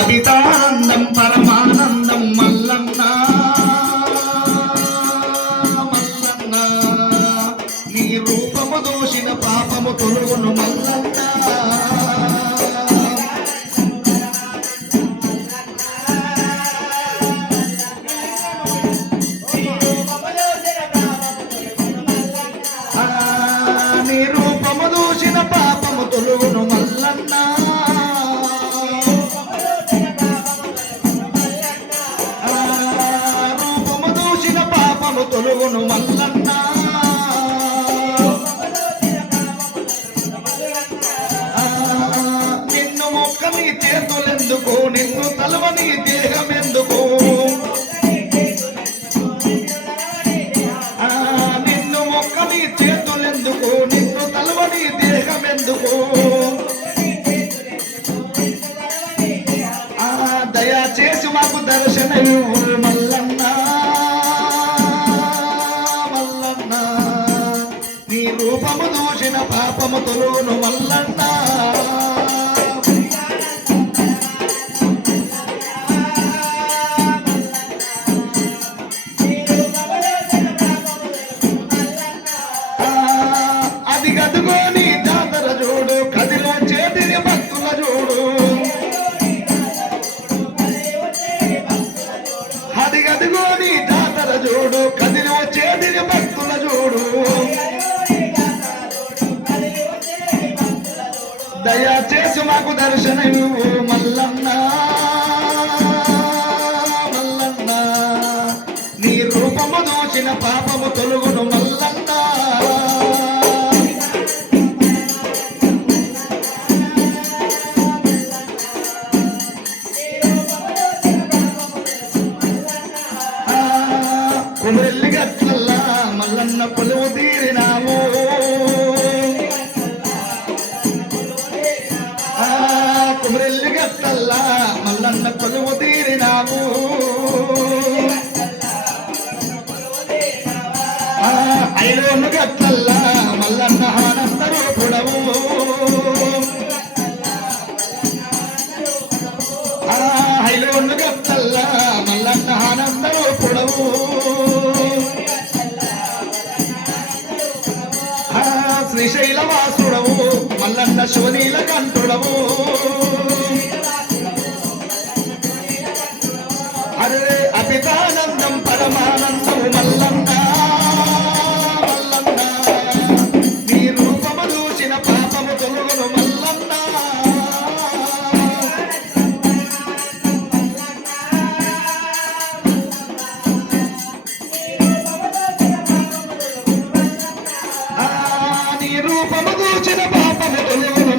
అభితానందం పరమానందం మల్లన్న మల్లన్న. నీ రూపము దోషిన పాపము తొలుగును మల్ల పాపము మల్లన్న నిన్ను మొక్క నీ చేతులెందుకు? నిన్ను తలవని దేహమెందుకు? ఆ, నిన్ను మొక్క నీ చేతులెందుకు? నిన్ను తలవని దేహమెందుకు? ఆ, దయచేసి మాకు దర్శనము పాపము తొలుగును మల్లన్న అది గదుగో దయచేసి మాకు దర్శనము మల్లన్న. మల్లన్న. నీ రూపము దోచిన పాపము తొలుగును మల్లన్న. కుమరెల్లి గట్ల మల్లన్న పొలువు తీరినాము కుమిరెల్లి మల్లన్న కొలువు తీరినాము ఆ, గత్తల్లా మల్లన్న శ్రీశైల మల్లన్న శివనీల కంఠుడవు రూపము కూర్చిన పాపము